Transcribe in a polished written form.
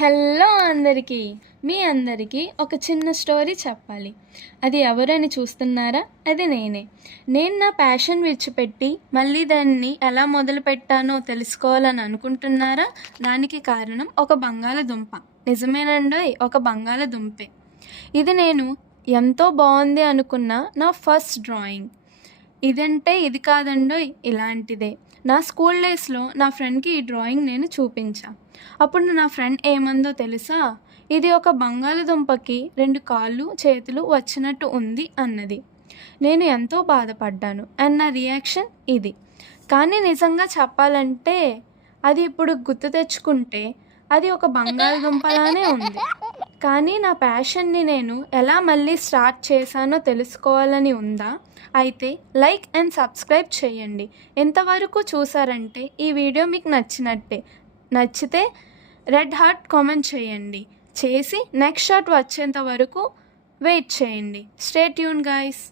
Hello అందరికీ మీ అందరికీ ఒక చిన్న స్టోరీ చెప్పాలి. అది ఎవరని చూస్తున్నారా? అది నేను నా ప్యాషన్ విడిచిపెట్టి మళ్ళీ దాన్ని ఎలా మొదలుపెట్టానో తెలుసుకోవాలని అనుకుంటున్నారా? దానికి కారణం ఒక బంగాళదుంప. నిజమేనండోయ్, ఒక బంగాళదుంపే. ఇది నేను ఎంతో బాగుంది అనుకున్న నా ఫస్ట్ డ్రాయింగ్. ఇదంటే ఇది కాదండోయ్, ఇలాంటిదే. నా స్కూల్ డేస్లో నా ఫ్రెండ్కి ఈ డ్రాయింగ్ నేను చూపించా. అప్పుడు నా ఫ్రెండ్ ఏమందో తెలుసా? ఇది ఒక బంగాళదుంపకి 2 కాళ్ళు చేతులు వచ్చినట్టు ఉంది అన్నది. నేను ఎంతో బాధపడ్డాను అండ్ నా రియాక్షన్ ఇది. కానీ నిజంగా చెప్పాలంటే అది ఇప్పుడు గుర్తు తెచ్చుకుంటే అది ఒక బంగాళదుంపలానే ఉంది. కానీ నా ప్యాషన్ని నేను ఎలా మళ్ళీ స్టార్ట్ చేశానో తెలుసుకోవాలని ఉందా? అయితే లైక్ అండ్ సబ్స్క్రైబ్ చేయండి. ఎంతవరకు చూసారంటే ఈ వీడియో మీకు నచ్చితే రెడ్ హార్ట్ కామెంట్ చేసి నెక్స్ట్ షాట్ వచ్చేంత వరకు వెయిట్ చేయండి. Stay tune guys.